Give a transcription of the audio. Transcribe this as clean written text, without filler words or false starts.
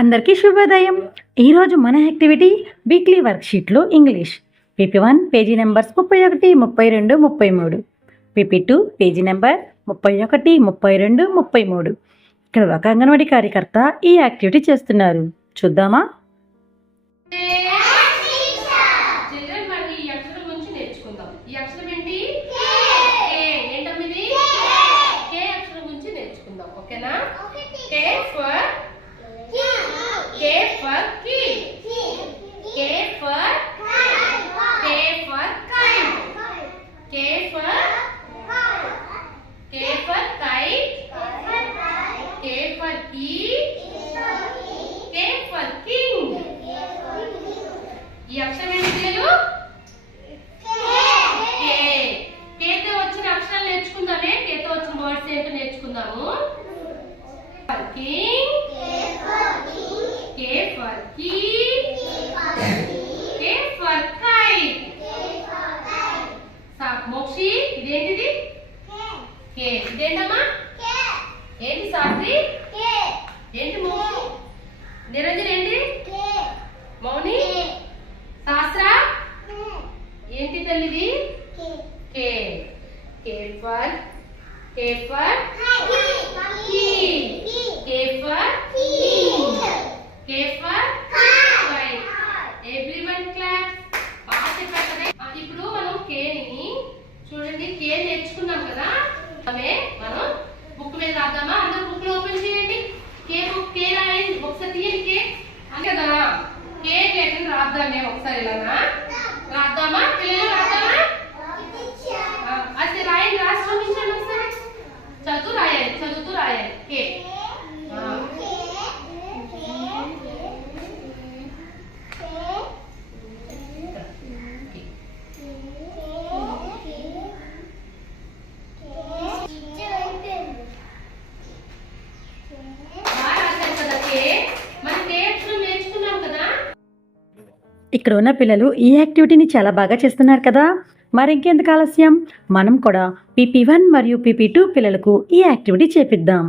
అందరికీ శుభోదయం. ఈరోజు మన యాక్టివిటీ వీక్లీ వర్క్షీట్లో English. PP1 page numbers 31, 32, 33. PP2 page number 31, 32, 33. ఇక్కడ ఒక అంగన్వాడీ కార్యకర్త ఈ యాక్టివిటీ చేస్తున్నారు. చూద్దామా? ఈ అక్షరం ఏంటి పిల్లలు? కేతో వచ్చిన అక్షరాలు నేర్చుకుందామే. కేతో వచ్చిన వర్డ్స్ ఏంటో నేర్చుకుందాము. King, K for key, K for kite. Mokshi ఇదేంటిది? కే. ఇదేంటమ్మా? ఏంటి సాత్రి? ఏంటి మోక్షి? నిరంజన్ ఏంటి? మౌని? శాస్త్ర ఏంటి తల్లిది? K. K for key, K for K for kite. Everyone clap. బాగా చెప్పారు కదా. ఇప్పుడు మనం కేని చూడండి, కే నేర్చుకున్నాం కదా. మనం బుక్ మీద రాద్దామా? అందరూ బుక్ లో ఓపెన్ చేయండి. కే బుక్, కే రాయండి. ఒకసారి తీయండి కే అంతే కదా. కే లెటర్ రాద్దామే ఒకసారి. ఇలానా రాద్దామా పిల్లలు? రాద్దామా? అది రాయండి. రాసి చూపించండి ఒకసారి. చదువుతూ రాయాలి కే. ఇక్కడ ఉన్న పిల్లలు ఈ యాక్టివిటీని చాలా బాగా చేస్తున్నారు కదా. మరి ఇంకెందుకు ఆలస్యం, మనం కూడా PP1 మరియు PP2 పిల్లలకు ఈ యాక్టివిటీ చేపిద్దాం.